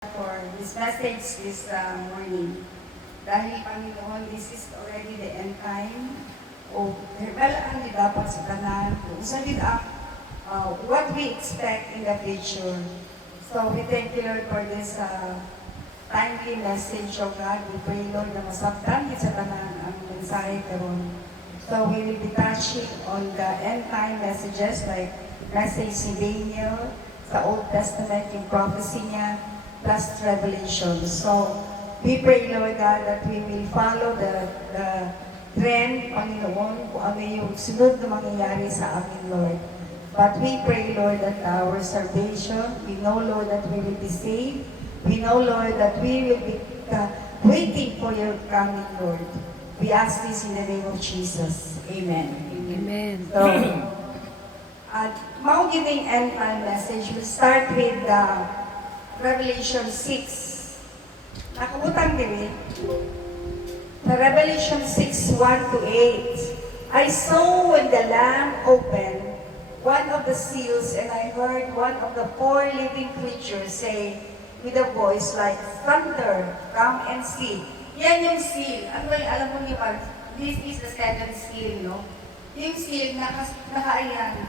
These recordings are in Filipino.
for this message this morning. Dahil Panginoon, this is already the end time. O revelaan ni dapat sa tanan kung saan what we expect in the future. So we thank you, Lord, for this timely message of God. We pray, Lord, na masabtan sa tanan ang mensahe karon. So we will be touching on the end time messages like message ni Daniel sa Old Testament, yung prophecy niya, plus Revelation. So we pray, Lord God, that we will follow the trend, Panginoon, kung ano yung sunod na mangyayari sa amin, Lord. But we pray, Lord, that our salvation, we know, Lord, that we will be saved. We know, Lord, that we will be waiting for your coming, Lord. We ask this in the name of Jesus. Amen. Amen. So, Mount Giving End Time message, we'll start with Revelation 6. Nakabutang din the Revelation 6, 1 to 8. I saw when the Lamb opened one of the seals, and I heard one of the four living creatures say with a voice like thunder, come and see. Yan yung seal. Ano yung alam mo niyo ba? This is the seventh seal, no? Yung seal, naka-sirado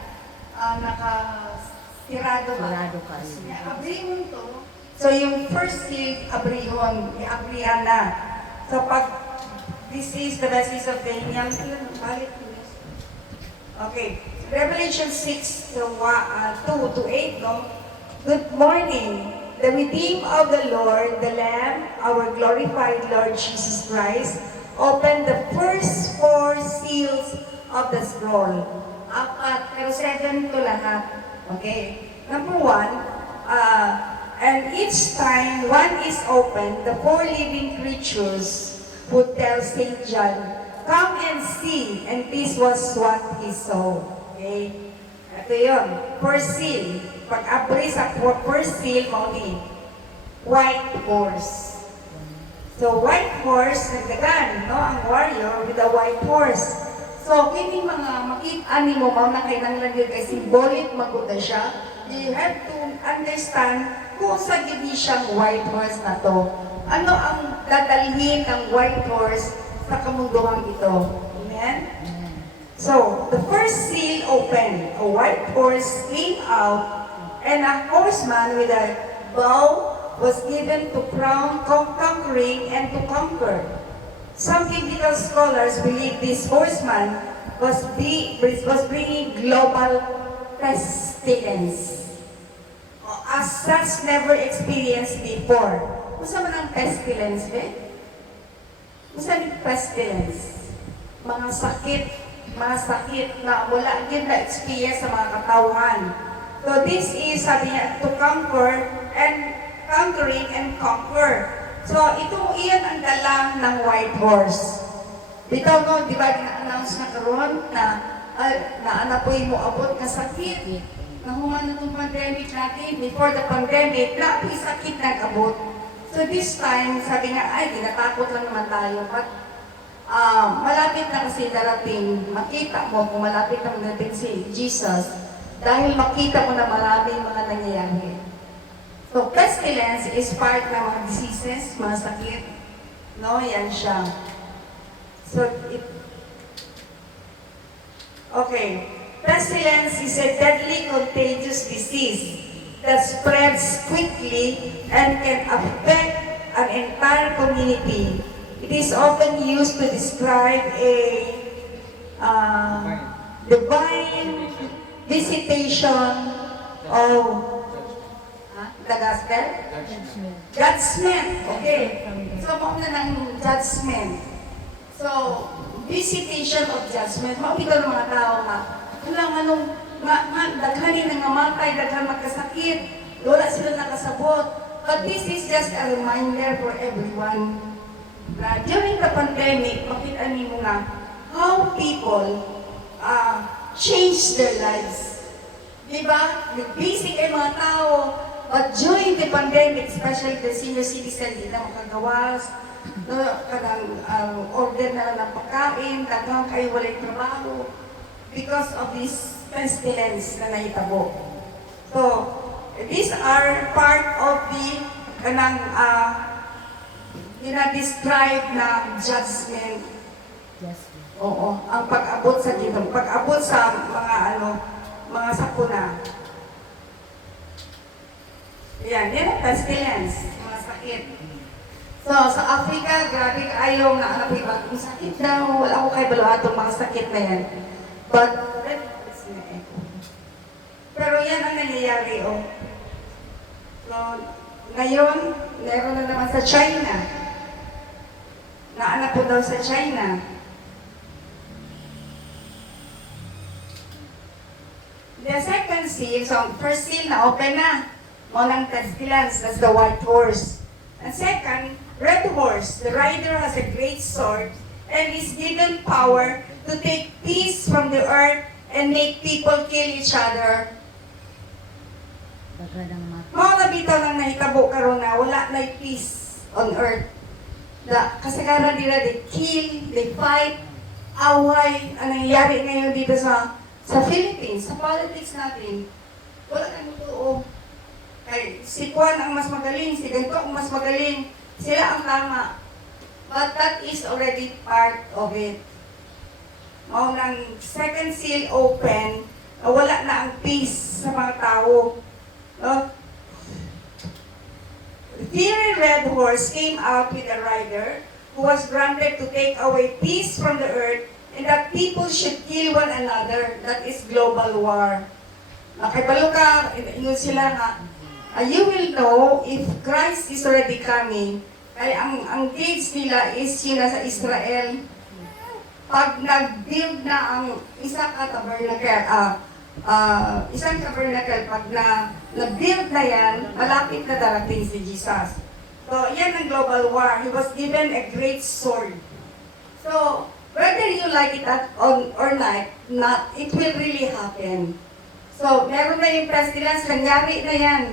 ba? Sirado ka. Abrihon to. So yung first seal, abrihon. Abrihan na. So pag this is the message of Daniel, okay. Revelation 6, 2 to 8, no? Good morning. The redeemed of the Lord, the Lamb, our glorified Lord Jesus Christ, opened the first four seals of the scroll. Apat, pero 7 to lahat. Okay. Number 1, and each time one is opened, the four living creatures would tell St. John, come and see, and this was what he saw. Okay? Ito yun, first seal. Pag-abri sa first seal, mauni, white horse. So, white horse, nagdagan, no? Ang warrior with a white horse. So, kini mga makita mo, na kayo nang lagyan kay symbolic maguda siya, you have to understand kung sa gini siyang white horse na to. Ano ang dadalhin ng white horse sa kamunduhan ito? Amen? So, the first seal opened. A white horse came out, and a horseman with a bow was given to crown conquering and to conquer. Some biblical scholars believe this horseman was bringing global pestilence, as such never experienced before. Kung man ang pestilence, Kung yung pestilence? Mga sakit na wala din na experience sa mga katawhan. So this is, sabi niya, to conquer and conquering and conquer. So iyan ang dala ng white horse. Bitaw no, di ba na-announce na karon na naanapoy mo abot na sakit. Nahuman na itong pandemic natin. Before the pandemic, napoy sakit nag-abot. So this time, sabi nga, ay, tinatakot lang naman tayo. But malapit na kasi darating, makita mo kung malapit na darating si Jesus. Dahil makita mo na maraming mga nangyayari. So, pestilence is part ng mga diseases, mga sakit. No, yan siya. So, okay. Pestilence is a deadly contagious disease that spreads quickly and can affect an entire community. It is often used to describe a divine visitation of the gospel? Judgment. Okay. So, mauna ng judgment. So, visitation of judgment. Makita ng mga tao nga, daghanin na ngamatay, daghan magkasakit, wala sila nakasabot. But this is just a reminder for everyone na during the pandemic, makita niyo nga how people change their lives. Diba? Busy kayo mga tao, but during the pandemic, especially the senior citizen, hindi na makagawas, order na lang ng pagkain, dagang kayo walay trabaho because of this pestilence na nahitabo. So, these are part of the kanang describe na judgment. Yes. Oo, ang pag-abot sa Ginoo, pag-abot sa mga sakuna. Yan ang pestilence, mga sakit. So, sa Africa, grabe kayo na alam iba, kung sakit daw, wala ko kay baluatong mga sakit na yan. But, pero yan ang nangyayari, oh. So, ngayon, meron na naman sa China. Naanak po daw sa China. The second seal, so first seal na open na. Unang pestilence, that's the white horse. And second, red horse. The rider has a great sword and is given power to take peace from the earth and make people kill each other. Mga nabitaw lang nahitabo karon na wala na peace on earth. Kasagaran nila, they kill, they fight, away. Ang nangyayari ngayon dito sa Philippines, sa politics natin, wala nang totoo. Kay si Juan ang mas magaling, si ganito ang mas magaling, sila ang tama. But that is already part of it. Mao nang second seal open, wala na ang peace sa mga tao. The fiery red horse came out with a rider who was granted to take away peace from the earth and that people should kill one another. That is global war. Nakibalo ka, yun sila nga, you will know if Christ is already coming. Kaya ang gates nila is yun sa Israel. Pag nag-build na ang isang tabernacle, pag na-build na yan, malapit na darating si Jesus. So, yan ang global war. He was given a great sword. So, whether you like it or not, it will really happen. So, meron na yung pestilence, nangyari na yan.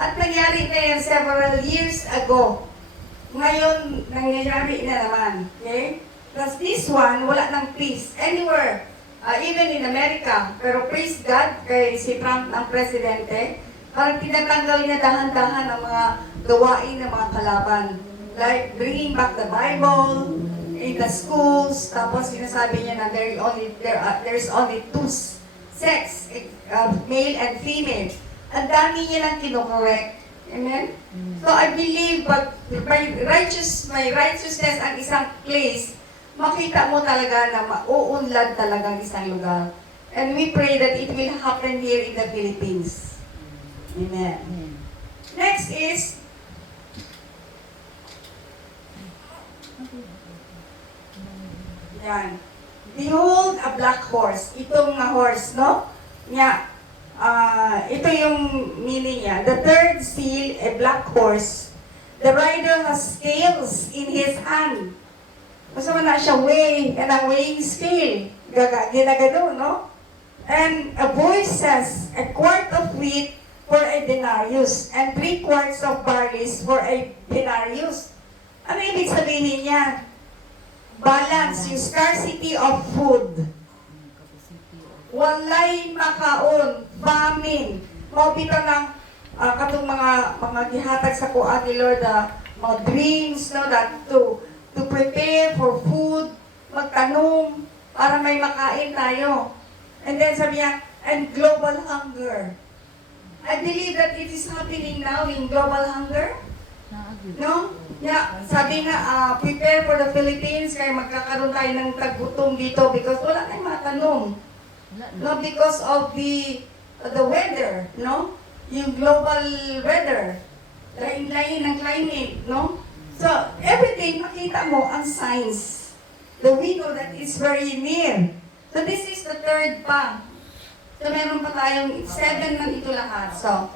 At nangyari na yan several years ago. Ngayon, nangyayari na naman. Okay? Because this one, wala ng peace. Anywhere. Even in America. Pero praise God, kay si Trump ang presidente, parang tinatanggal niya dahan-dahan ang mga gawain ng mga kalaban. Like bringing back the Bible in the schools. Tapos sinasabi niya na there's only two sex, male and female. Ang dami niya lang kinokorrect. Amen? So I believe, but my righteousness ang isang place, makita mo talaga na mauunlad talagang isang lugar. And we pray that it will happen here in the Philippines. Amen. Next is, yan. Behold a black horse. Itong nga horse, no? Ito yung meaning niya. The third seal, a black horse. The rider has scales in his hand. Basta na siya weigh, and ang weighing scale. Ginagano, no? And a voice says, a quart of wheat for a denarius, and 3 quarts of barley for a denarius. Ano ibig sabihin niya? Balance, yung scarcity of food. Walay makaon, famine. Mabito ng katong mga gihatag sa kuan ni Lord, mga dreams, no, that to prepare for food, magtanong, para may makain tayo. And then sabi niya, and global hunger. I believe that it is happening now in global hunger. No? Sabi nga, prepare for the Philippines, kaya magkakaroon tayo ng taggutom dito because wala tayong matanong. No, because of the weather, no? Yung global weather. Lain-lain ng climate, no? So, everything, makita mo ang signs. We know that it's very near. So, this is the third pa. So, meron pa tayong 7 man ito lahat. So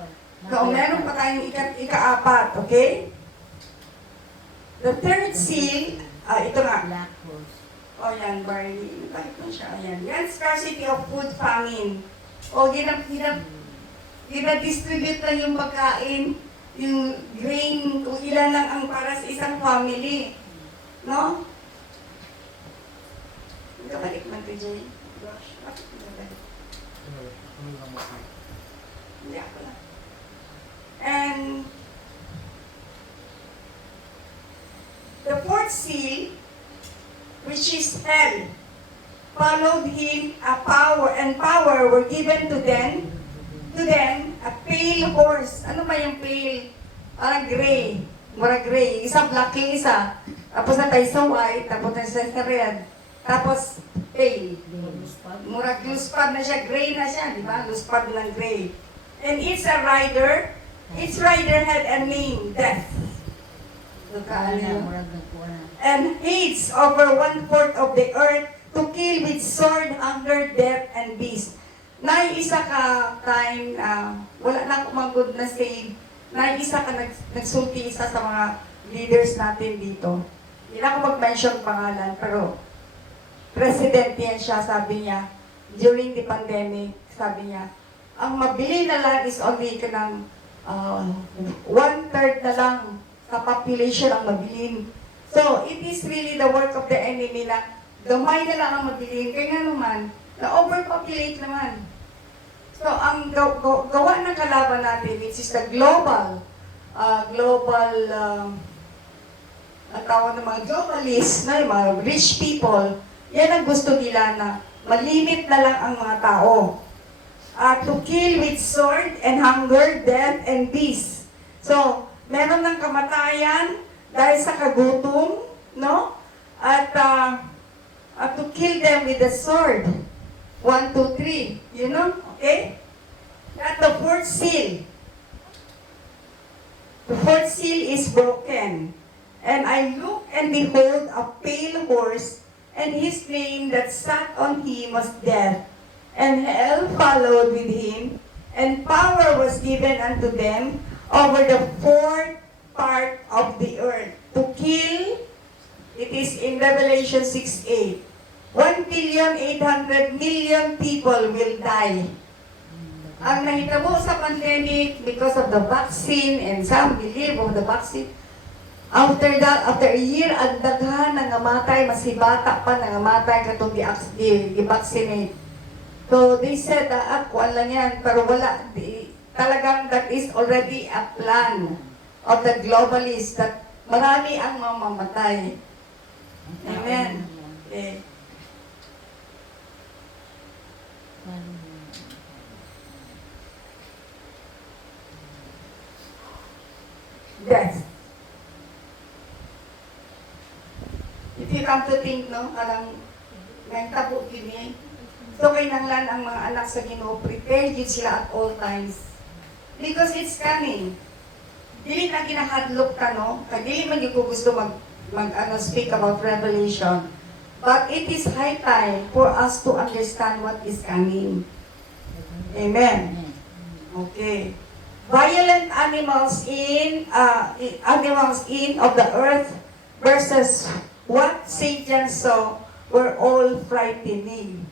meron pa tayong ika-4, okay? The third seal, ito nga. Black horse. O yan, barley. Bakit mo siya? Ayan. Yan, scarcity of food, famine. O, gina-distribute lang yung pagkain, yung grain, kung ilan lang ang para sa isang family. No? Magkabalik man ito, Jay. Gosh, bakit magkabalik? Hindi ako lang. And fourth seal, which is hell, followed him a power, and power were given to them, a pale horse. Ano ba yung pale? Parang gray. Mura gray. Isa black yung isa. Tapos na tayo sa white, tapos na sa red. Tapos pale. Mura luspad na siya, gray na siya, di ba? Luspad ng gray. And it's a rider. Its rider had a name, Death. And hates over 1/4 of the earth to kill with sword, hunger, death, and beast. Naisa ka time, wala na kumangod na save. Naisa ka nagsulti isa sa mga leaders natin dito. Hindi na ako mag-mention pangalan, pero president yan siya, sabi niya, during the pandemic, sabi niya, ang mabili na lang is only kanang 1/3 na lang sa population ang mabilin. So, it is really the work of the enemy na gamay na lang ang mabilin. Kaya nga naman, na-overpopulate naman. So, ang gawa ng kalaban natin, which is the global, ang tawag ng mga globalists, na yung mga rich people, yan ang gusto nila na malimit na lang ang mga tao. To kill with sword and hunger, death, and beast. So, meron ng kamatayan dahil sa kagutom, no? At to kill them with the sword. 1, 2, 3. You know? Okay? At the fourth seal. The fourth seal is broken. And I looked and behold a pale horse, and his name that sat on him was Death. And hell followed with him, and power was given unto them over the fourth part of the earth to kill. It is in Revelation 6:8. 1,800,000,000 people will die. Ang nahitabo sa pandemic because of the vaccine, and some believe of the vaccine, after a year, ang daghan nangamatay, masibata pa nangamatay katong i-vaccinate. So they said, kuwan lang yan, pero wala, talagang that is already a plan of the globalists that marami ang mamamatay. Amen. Okay. Death. If you come to think, no, parang may tabo kini. So kinahanglan ang mga anak sa Ginoo, prepare yun sila at all times. Because it's coming. Dili na ginahadlok ka, no? Kaya dili man yung gusto speak about Revelation. But it is high time for us to understand what is coming. Amen. Okay. Violent animals in of the earth versus what Satan saw were all frightening.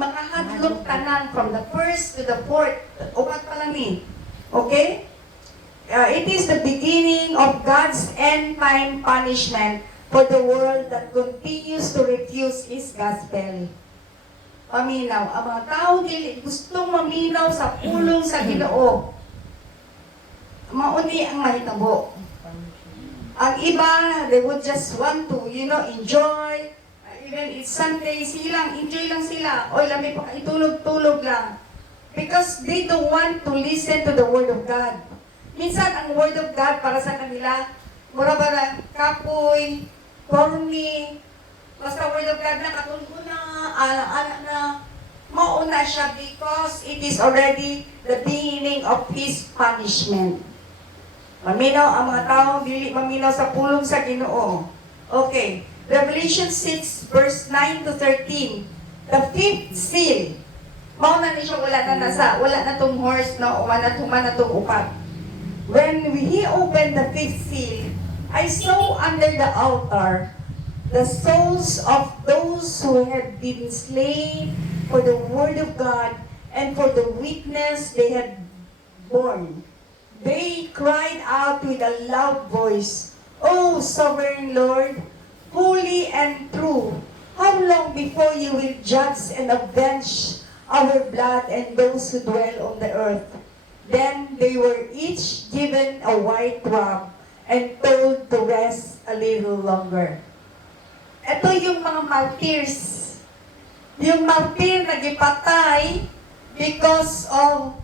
Makahadlok tanan from the first to the fourth. Upat pa lang ni. Okay? It is the beginning of God's end-time punishment for the world that continues to refuse His gospel. Paminaw. Ang mga tao dili gustong maminaw sa pulong sa Ginoo. Mauni ang mahitabo. Ang iba, they would just want to, enjoy. Even it's Sunday, silang, enjoy lang sila. O, lami pa itulog-tulog lang. Because they don't want to listen to the Word of God. Minsan, ang Word of God para sa kanila, mura ba na kapoy, corny, basta Word of God na katulog na, ala na, mauna siya because it is already the beginning of His punishment. Maminaw ang mga taong dili maminaw sa pulong sa Ginoo. Okay. Revelation 6 verse 9 to 13. The fifth seal. Mao na ni siya wala na tong horse no, wala na tong upat. When he opened the fifth seal, I saw under the altar the souls of those who had been slain for the word of God and for the witness they had borne. They cried out with a loud voice, O sovereign Lord, holy and true, how long before you will judge and avenge our blood and those who dwell on the earth? Then they were each given a white robe and told to rest a little longer. Ito yung mga martyrs. Yung martyr na gipatay because of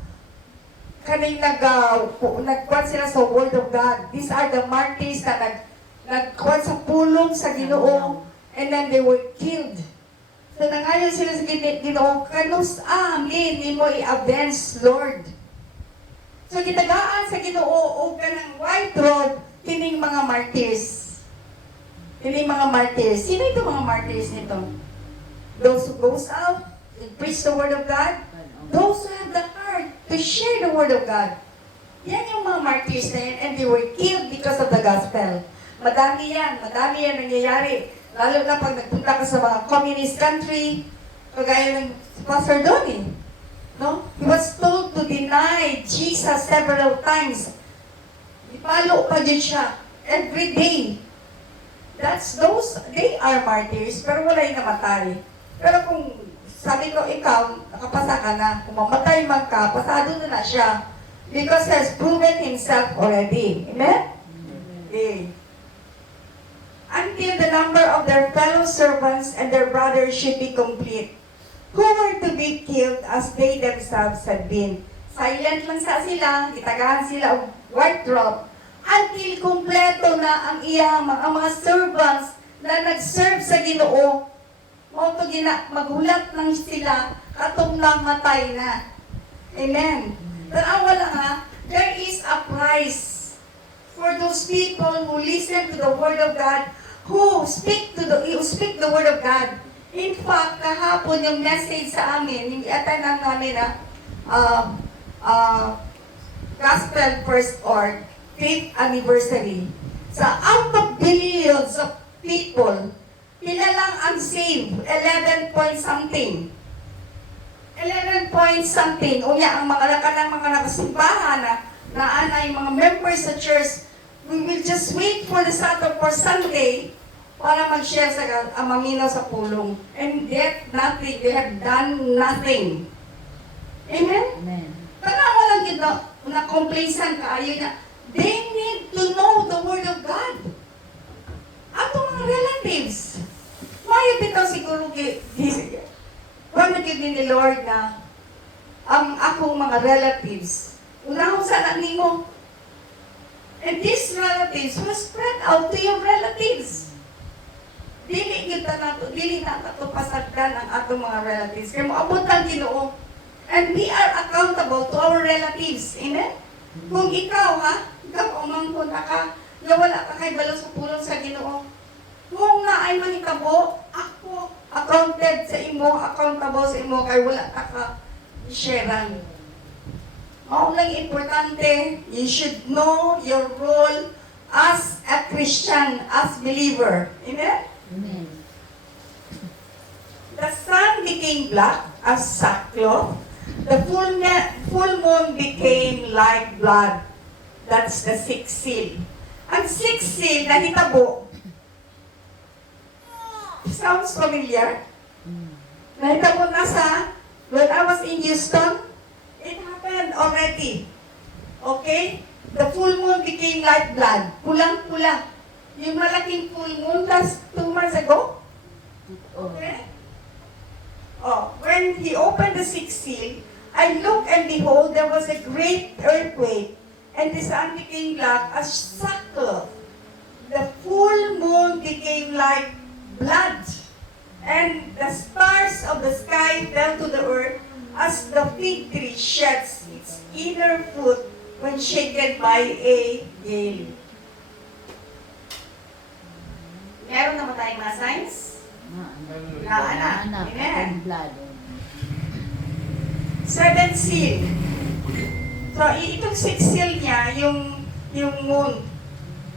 kaning nagkuhan sila sa Word of God. These are the martyrs na nagkuhan sa pulong sa Ginoo, and then they were killed. So nangayon sila sa Ginoo, kanus amin nimo i-avenge, Lord. So gitagaan sa Ginoo og kanang white robe kining mga martyrs. Kining mga martyrs. Sino itong mga martyrs nito? Those who goes out and preach the Word of God. Those who have the heart to share the Word of God. Yan yung mga martyrs na yan, and they were killed because of the gospel. Madami yan nangyayari. Lalo na pag nagpunta ka sa mga communist country, kagaya ng Pastor Donnie. No? He was told to deny Jesus several times. Ipalo pa din siya every day. They are martyrs, pero wala yung namatay. Pero kung sabi ko, ikaw, nakapasa ka na, kung mamatay man ka, pasado na siya. Because he has proven himself already. Amen? Okay. Until the number of their fellow servants and their brothers should be complete, who were to be killed as they themselves had been. Silent lang sila, itagahan sila of white robe, until kumpleto na ang mga servants na nag-serve sa Ginoo. Magulat lang sila, katong namatay na. Amen. Tanawa lang ha, there is a price for those people who listen to the Word of God, who speak the Word of God. In fact, kahapon yung message sa amin, yung i-attendan namin na Gospel First Org, 5th anniversary. Sa out of billions of people, pila lang ang saved, 11 point something. 11 point something. Unya, ang mga nakasimbahan na anay mga members sa church, we will just wait for the Saturday for Sunday para mag-share sa maminaw sa pulong. And yet, nothing. They have done nothing. Amen? Amen. Tanawa lang yun na complacent kaayo na they need to know the Word of God. Ato mga relatives. Maya bitaw siguro wala gid ni Lord na ang akong mga relatives. Unahon sa nimo. And these relatives will spread out to your relatives. Dili na nato pasagdan ang atong mga relatives. Kaya moabot ang Ginoo. And we are accountable to our relatives. Amen? Kung ikaw umangkon ka, na wala ka kay balo sa pulong sa Ginoo. Kung na ay manitabo, ako accountable sa imo, kay wala ka sharean. Maulang importante, you should know your role as a Christian, as believer. Amen? Amen. The sun became black as sackcloth. The full moon became like blood. That's the sixth seal. Ang sixth seal na hitabo, sounds familiar? Nahitabo na when I was in Houston, it happened already. Okay? The full moon became like blood. Pulang-pula. Yung malaking full moon, that's 2 months ago. Okay? When he opened the sixth seal, I looked and behold, there was a great earthquake, and the sun became black as sackcloth. The full moon became like blood, and the stars of the sky fell to the earth as the fig tree sheds its inner fruit when shaken by a gale. Meron naman tayong mga signs? Anak. Amen. Blood. 7th seal. So, itong 6th seal niya, yung moon,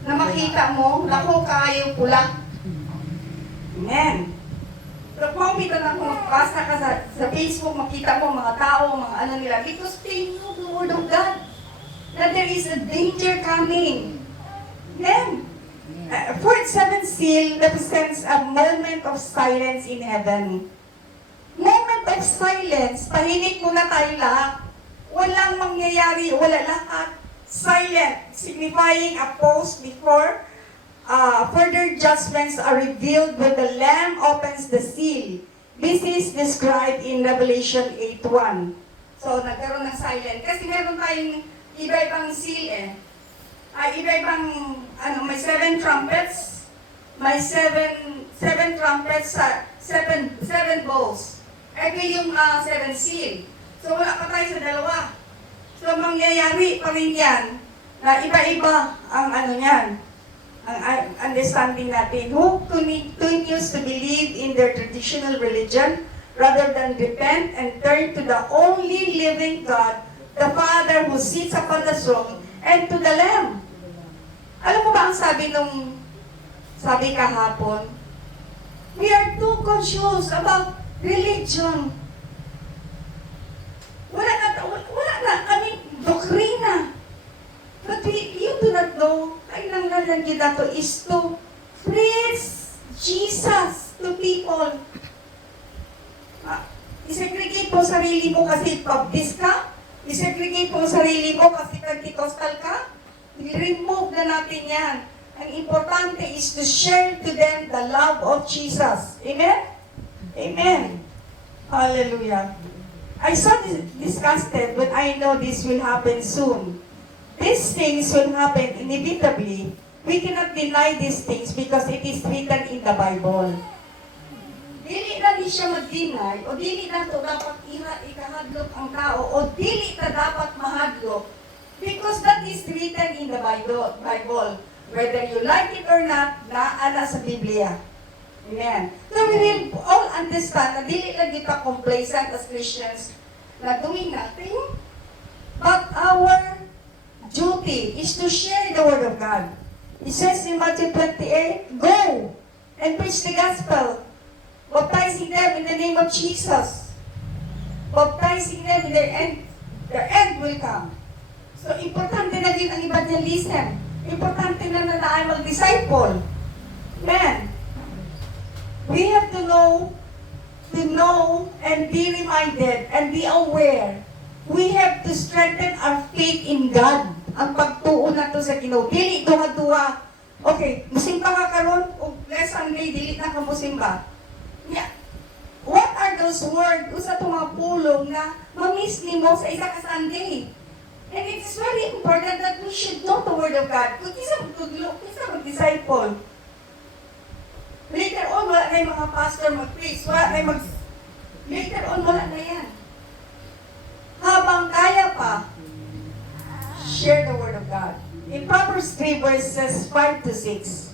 na makita mo, lako kayo pula. Amen. So, kung basta ka sa Facebook, makita mo mga tao, mga ano nila, because they know the Word of God, that there is a danger coming. Amen. Fourth, 7th seal represents a moment of silence in heaven. Moment of silence, tahimik muna tayo lahat. Walang mangyayari, wala lahat. Silent, signifying a pause before further judgments are revealed when the Lamb opens the seal. This is described in Revelation 8:1. So, nagkaroon ng silent. Kasi meron tayong iba-ibang seal eh. Iba-ibang, may 7 trumpets. May 7 trumpets sa 7 bowls. Ito yung 7 seal. So, wala pa tayo sa dalawa. So, mangyayari pa rin yan na iba-iba ang niyan. Ang understanding natin, who continues to believe in their traditional religion rather than repent and turn to the only living God, the Father who sits upon the throne, and to the Lamb. Alam mo ba ang sabi kahapon? We are too conscious about religion. Wala na kaming doktrina. But you do not know, kailangan kita to is to preach Jesus to people. I-segregate mo sarili mo kasi Baptist ka, i-segregate mo sarili mo kasi Pentecostal ka, i-remove na natin yan. Ang importante is to share to them the love of Jesus. Amen? Amen. Hallelujah. I so disgusted when I know this will happen soon. These things will happen inevitably. We cannot deny these things because it is written in the Bible. Dili na di siya mag-deny, o dili na to dapat ikahadlok ang tao, o dili na dapat mahadlok. Because that is written in the Bible. Whether you like it or not, naana sa Biblia. Amen. So we will all understand na dili lang kita complacent as Christians na doing nothing, but our duty is to share the Word of God. It says in Matthew 28, go and preach the gospel, baptizing them in the name of Jesus. Baptizing them in the end will come. So, importante na din ang evangelism. Importante na tayo mag-disciple. Man, we have to know and be reminded and be aware. We have to strengthen our faith in God. Ang pagtuon na to sa Ginoo. Dili duha-duha. Okay, musimba ka karon o last Sunday dili na ka musimba. Yeah. What are those words usa to mga pulong na mamiss nimo sa isa ka Sunday? And it's very important that we should know the Word of God. Kung isa magtudlo, isa mag-disciple. Later on, wala na yung mga pastor mag-preach. Later on, wala na yan. Habang kaya pa, share the Word of God. In Proverbs 3 verses 5 to 6,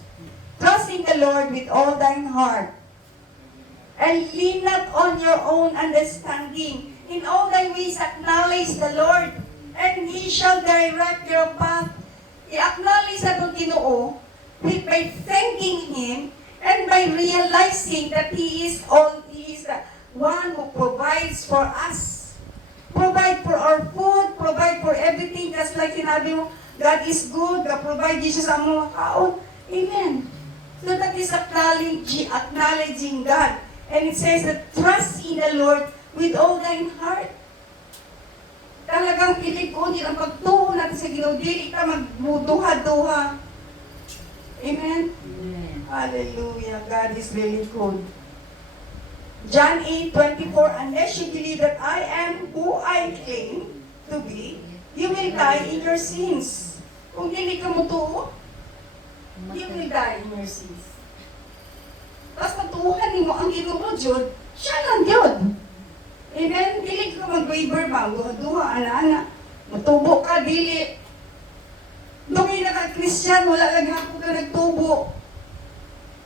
trust in the Lord with all thine heart, and lean not on your own understanding. In all thy ways acknowledge the Lord, and He shall direct your path. I-acknowledge na itong Ginoo by thanking Him and by realizing that He is the one who provides for us. Provide for our food, provide for everything. Just like sinabi mo, God is good, God provide Jesus ang mga kaon. Amen. So that is acknowledging God. And it says that trust in the Lord with all thine heart. Talagang ilig-unin ang pagtuon natin sa Ginoo. Dili ka magduha-duha. Amen? Amen. Hallelujah. God is really good. John 8:24, unless you believe that I am who I claim to be, you will die in your sins. Kung hindi ka mutuo, you will die in your sins. Tapos natuhan mo ang Ginoo Jud, siya lang yun. Amen? Dili ka mag-waver ba? Duha, ana-ana. Matubo ka, dili. Dugay na ka Christian, wala lang hapon ka nagtubo.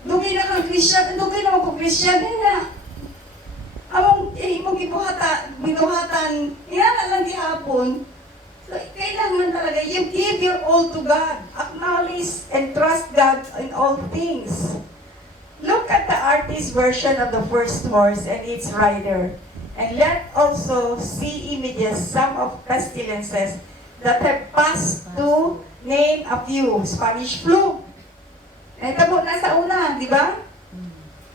Dugay na ka Christian, dugay na ako Christian, na. Among binuhatan, inana lang di hapon. So, kailangan talaga, you give your all to God. Acknowledge and trust God in all things. Look at the artist's version of the first horse and its rider. And let also see images, some of pestilences that have passed to name a few. Spanish flu. Ito mo na sa una, di ba?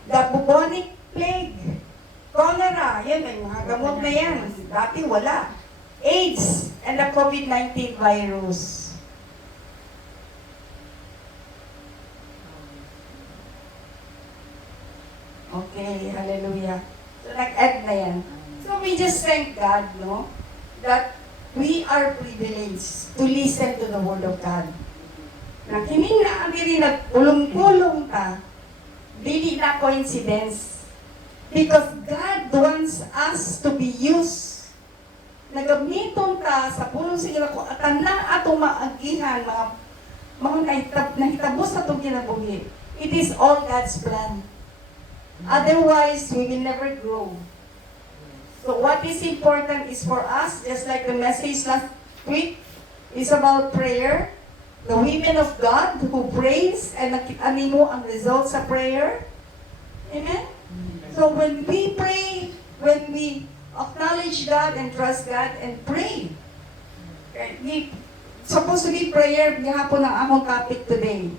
The bubonic plague. Cholera, yan, may mga gamot na yan. Dati wala. AIDS and the COVID-19 virus. Okay, hallelujah. So, nag-add na yan. So, we just thank God, no? That we are privileged to listen to the Word of God. Na kini na ang diri nagpulong-pulong ta, dili na coincidence. Because God wants us to be used. Nagamiton ta sa pulong sa ila ko at tanang atong maagihan, mga nahitabos sa itong kinabuhi. It is all God's plan. Otherwise, we will never grow. So what is important is for us, just like the message last week, is about prayer. The women of God who prays and nakita nimo ang results sa prayer. Amen? So when we pray, when we acknowledge God and trust God and pray, supposed to be prayer, gihapon ang among topic today.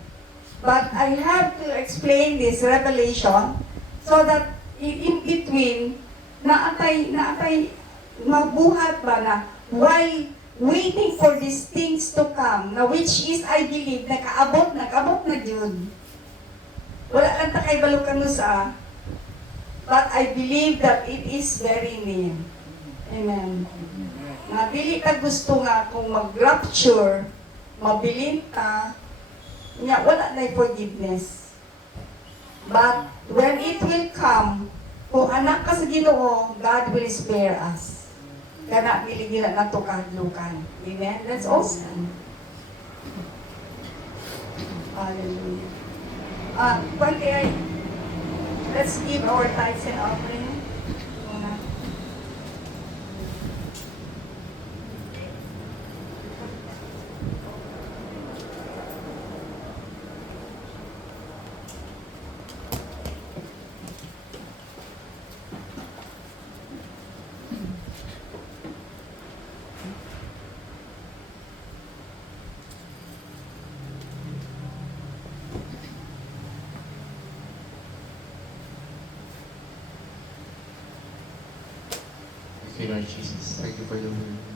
But I have to explain this revelation so that in between, naatay mabuhat ba na while waiting for these things to come, na which is, I believe, nag-abot na yun. Wala lang ta kay balukan sa, but I believe that it is very near. Amen. Na dili ka gusto nga kung mag-rapture, mabilin ta, nga wala na forgiveness. But when it will come, kung anak ka sa Ginoo, God will spare us. Kana miligila na to kahadlukan. Amen? That's awesome. Hallelujah. Let's give our tithes and offering. Thank you, Lord Jesus. Thank you for the word.